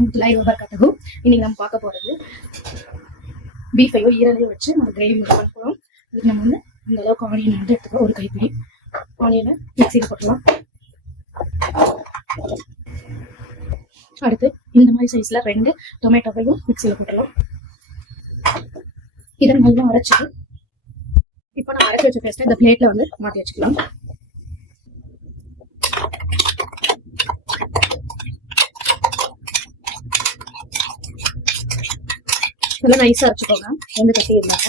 warahmatullahi wabarakatuh. இன்னைக்கு நம்ம பார்க்க போறது பீஃபையோ ஈரலையோ வச்சு நம்ம கிரேவி பண்ண போறோம். இதுக்கு நம்ம வந்து இந்த அளவுக்கு ஆனியன் வந்து எடுத்துக்கலாம். ஒரு கைப்பிடி ஆனியனை மிக்சியில் போட்டுக்கலாம். அடுத்து இந்த மாதிரி சைஸ்ல 2 டொமேட்டோவையும் மிக்சியில் போட்டுடலாம். இதை நல்லா அரைச்சிட்டு இப்போ நான் அரைச்சி வச்ச பேஸ்ட்டை இந்த பிளேட்ல வந்து மாற்றி வச்சுக்கலாம். நல்லா நைஸா அரைச்சிக்கோங்க. எந்த கட்டி இருந்தாங்க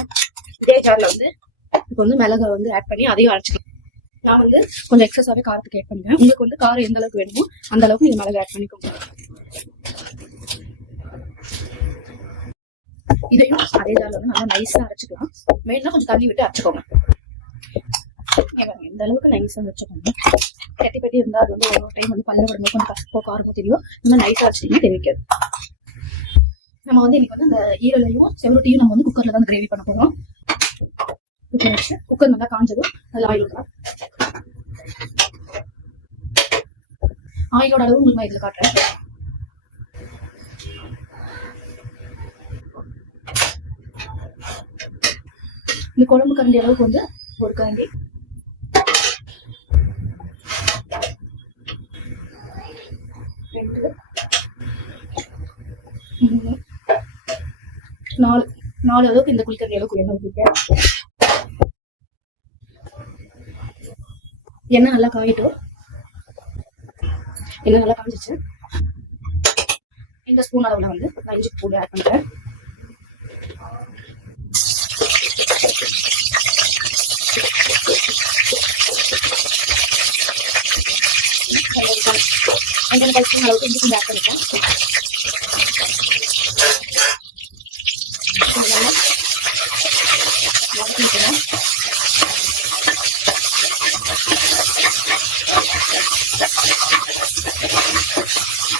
இதே ஜார்ல வந்து இப்போ வந்து மிளகா வந்து ஆட் பண்ணி அதையும் அரைச்சிக்கலாம். நான் வந்து கொஞ்சம் எக்ஸஸாவே காரத்துக்கு ஆட் பண்ணுவேன். உங்களுக்கு வந்து காரம் எந்த அளவுக்கு வேணுமோ அந்த அளவுக்கு நீங்க மிளகா ஆட் பண்ணிக்கோங்க. இதையும் அதே ஜார்ல வந்து நல்லா நைஸா அரைச்சிக்கலாம். வேணும்னா கொஞ்சம் தண்ணி விட்டு அரைச்சிக்கோங்க. எந்த அளவுக்கு நைஸா வச்சுக்கோங்க. கட்டி பெட்டி இருந்தா அது வந்து ஒரு டைம் வந்து பல்ல விடும்போது கொஞ்சம் கஷ்டப்போ காரமோ தெரியும். இந்த மாதிரி நைஸா அரைச்சிட்டீங்கன்னா தெரிவிக்காது. நம்ம வந்து இன்னைக்கு வந்து அந்த ஈரலையும் செவரொட்டியும் நம்ம வந்து குக்கர்ல தான் கிரேவி பண்ண போறோம். குக்கர் நல்லா காஞ்சதும் அதில் ஆயில் விடலாம். ஆயிலோட அளவு உங்களுக்கு நான் இதுல காட்டுறேன். இந்த குழம்பு கரண்டி அளவுக்கு வந்து ஒரு கரண்டி, நாலு அளவுக்கு இந்த குளிக்கறி அளவுக்கு எண்ணெய் ஊற்றிருக்கேன். எண்ணெய் நல்லா காயிட்டும். எண்ணெய் நல்லா காஞ்சிச்சு. இந்த ஸ்பூன் அளவுல வந்து நான் இஞ்சி பூண்டு ஆட் பண்றேன். ரெண்டு 5 ஸ்பூன் அளவுக்கு இஞ்சி பூண்டு ஆட் பண்ணிருக்கேன்.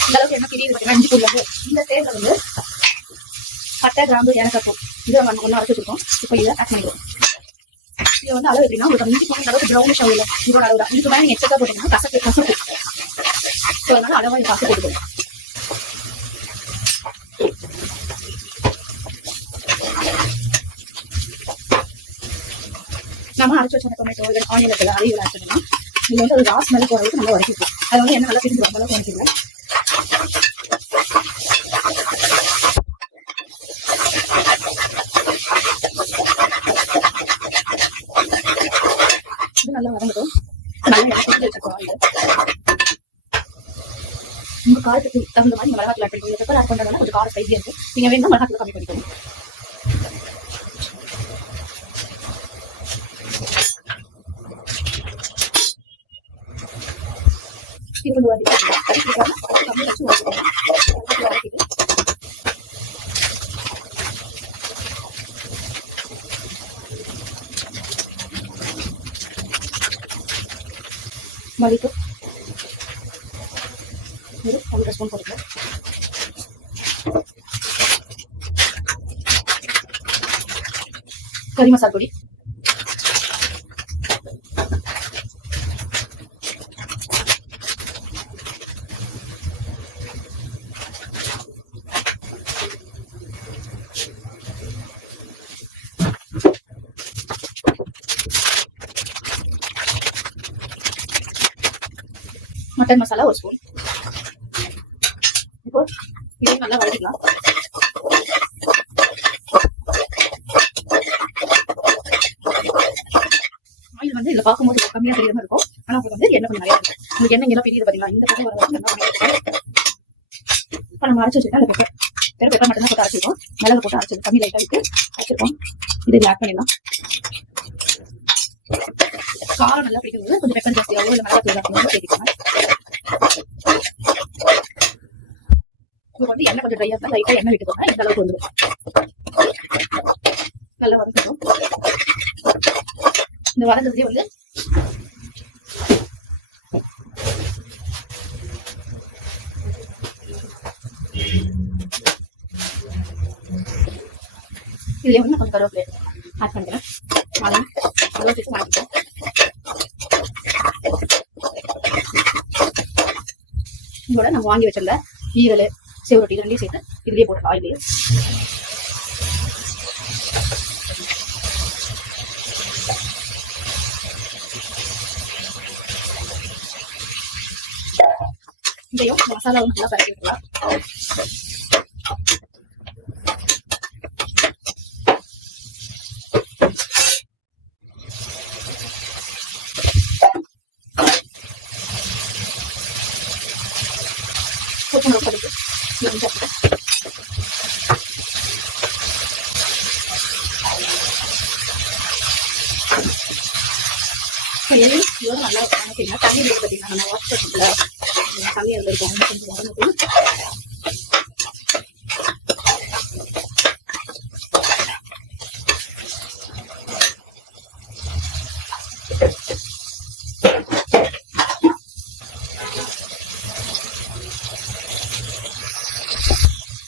இந்த அளவுக்கு என்ன பிரியுது பார்த்தீங்கன்னா இஞ்சி பூண்டு வந்து இந்த ஸ்டேஜ்ல வந்து பட்டை கிராம்பு ஏலக்காய் இதை நம்ம ஒன்று அரைச்சி வச்சிருக்கோம். இப்போ இதை ஆட் பண்ணிடுவோம். இதை வந்து அளவு எப்படின்னா உங்களுக்கு இஞ்சி பூண்டு அளவுக்கு ப்ரௌனிஷ் ஆகல இதோட அளவு தான். இதுக்கு மேலே நீங்கள் எக்ஸ்ட்ரா போட்டீங்கன்னா கசப்பு. ஸோ அதனால அளவாக காசு போட்டுக்கோங்க. நம்ம அரைச்சி வச்ச டொமேட்டோ ஆனியன் இருக்குது அதையும் ஆட் பண்ணலாம். நீங்கள் வந்து அது ராஸ் மேலே போகிற அளவுக்கு நல்லா உரைக்கிக்கலாம். அதை வந்து என்ன நல்லா பிரிஞ்சு வர அளவுக்கு உரைக்கிக்கலாம். இது நல்லா வரட்டும். நல்லா பிரிஞ்சு வச்சுக்கோ. உங்க காரத்துக்கு தகுந்த மாதிரி மிளகாத்தூள் ஆட் பண்ணிக்கோங்க. பெப்பர் ஆட் பண்ணுறதுனால கொஞ்சம் காரம் ஸ்பைசியாக இருக்கு. நீங்கள் வேணும்னா மிளகாத்தூள் கம்மி பண்ணிக்கோங்க. இது மல்லிப்பு 1 ஸ்பூன் போட்டுக்கலாம். கறி மசாலா பொடி, மட்டன் மசாலா 1 ஸ்பூன். இப்போ இதையும் நல்லா வதக்கிக்கலாம். ஆயில் வந்து இதுல பார்க்கும்போது கம்மியா தெரியாம இருக்கும். ஆனா உங்களுக்கு வந்து எண்ணெய் கொஞ்சம் நிறைய இருக்கும். உங்களுக்கு எண்ணெய் எல்லாம் பெரியது பாத்தீங்களா? இந்த பக்கம் வர இப்போ நம்ம அரைச்சி வச்சுருக்கோம். அந்த பெப்பர் மட்டும் தான் போட்டு அரைச்சிருக்கோம். மிளகு போட்டு அரைச்சிருக்கோம். கம்மி லைட்டா விட்டு அரைச்சிருக்கோம். இதை ஆட் பண்ணிடலாம். காரம் நல்லா பிடிக்கும்போது கொஞ்சம் பெப்பர் ஜாஸ்தியாகவோ இல்லை மிளகா தூள் சேர்த்துக்கோங்க. இப்போ வந்து எண்ணெய் கொஞ்சம் ட்ரையா இருந்தால் லைட்டா எண்ணெய் விட்டுக்கோங்க. இந்த அளவுக்கு வந்துடும். நல்லா வதக்கணும். இந்த வதங்கிறதே வந்து இதுல வந்து கொஞ்சம் கருவேப்பிலை ஆட் பண்ணிக்கிறேன். சேர்த்து வதக்கிக்கலாம். இதோட நம்ம வாங்கி வச்சிருந்த ஈரல் சேவ் ரொட்டி ரெண்டையும் சேர்த்து இதுலயே போட்டு ஆயிலே இதையும் மசாலாவும் நல்லா பரப்பி விடலாம். இதோட நல்லா பார்த்தீங்கன்னா தண்ணி பார்த்தீங்கன்னா நம்ம வாஷ் பண்ணல தண்ணி அதில் இருக்கும் கொஞ்சம் உடம்புக்கு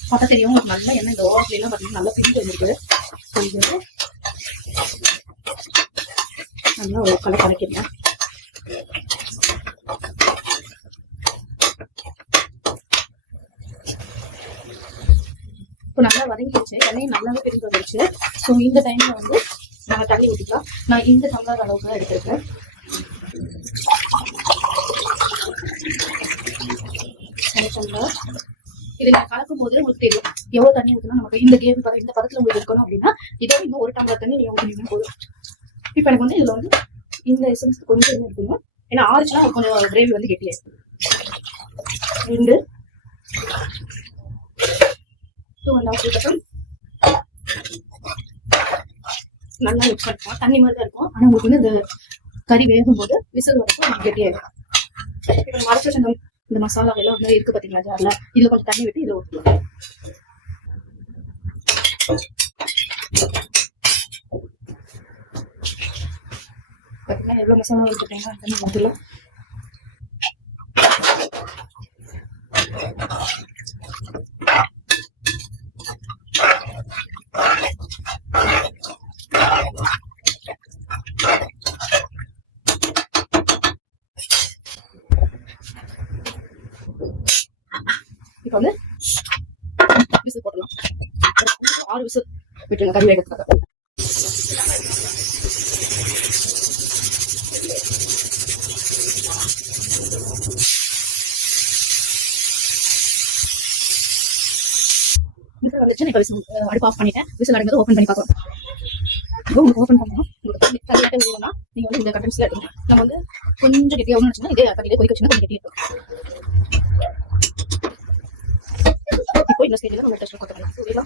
பார்த்தா தெரியும் உங்களுக்கு நல்ல எண்ணெய் இந்த ஓரத்துல எல்லாம் பார்த்தீங்கன்னா நல்லா பிரிஞ்சு வந்துருக்கு. நல்லா ஒரு கலக்கிறேன். இப்போ நல்லா வதங்கிடுச்சு, எண்ணெய் நல்லாவே பிரிஞ்சு வந்துருச்சு. ஸோ இந்த டைம்ல வந்து நாங்கள் தண்ணி ஊற்றிக்கலாம். நான் இந்த டம்ளர் அளவுக்கு தான் எடுத்திருக்கேன். இது நீங்க கலக்கும் போது உங்களுக்கு தெரியும் எவ்வளவு தண்ணி ஊற்றினா நமக்கு இந்த கேம் இந்த பதத்துல உங்களுக்கு இருக்கணும் அப்படின்னா இதோட இன்னும் ஒரு டம்ளர் தண்ணி நீங்க ஊற்றினீங்கன்னா போதும். இப்போ எனக்கு வந்து இதுல வந்து இந்த எசன்ஸ் கொஞ்சம் என்ன இருக்கணும், ஏன்னா ஆறுச்சுன்னா கொஞ்சம் கிரேவி வந்து கெட்டியாயிடும். 2 2.5 நல்லா மிக்ஸ் பண்ணிக்கலாம். தண்ணி மாதிரி தான் இருக்கும், ஆனா உங்களுக்கு வந்து இந்த கறி வேகும் போது விசில் வரைக்கும் கெட்டியாயிடும். இப்போ மறைச்சு வச்ச இந்த மசாலா எல்லாம் வந்து இருக்கு பாத்தீங்களா ஜார்ல, இதுல கொஞ்சம் தண்ணி விட்டு இதுல ஊற்றலாம். பார்த்தீங்கன்னா எவ்வளவு மசாலா எடுத்துட்டீங்கன்னா தண்ணி ஊற்றலாம். இப்போ வந்து விசில் போடலாம். 6 விசில் விட்டுருங்க கறி வேகத்துக்காக. விசில் வந்துச்சு, இப்போ விசில் அடுப்பு ஆஃப் பண்ணிட்டேன். விசில் அடங்கிறது ஓப்பன் பண்ணி பார்க்கலாம். உங்களுக்கு ஓப்பன் பண்ணணும், உங்களுக்கு கறியாட்ட வேணும்னா நீங்க வந்து இந்த கட்டன்ஸ்ல எடுங்க. நம்ம வந்து கொஞ்சம் கெட்டியாகணும்னு நினைச்சோம்னா இதே கட்டிலே கொதிக்க வச்சுன்னா கொஞ்சம் கெட்டியா இருக்கும். இப்போ இந்த ஸ்டேஜ்ல நம்ம டெஸ்ட் பண்ணலாம். சரிங்களா?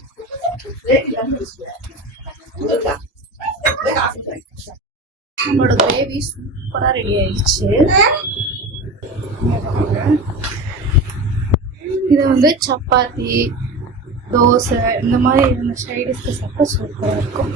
நம்மளோட கிரேவி சூப்பரா ரெடி ஆயிடுச்சு. இதை வந்து சப்பாத்தி, தோசை இந்த மாதிரி சைடிஷ்க்கு சாப்பிட்டா சூப்பரா இருக்கும்.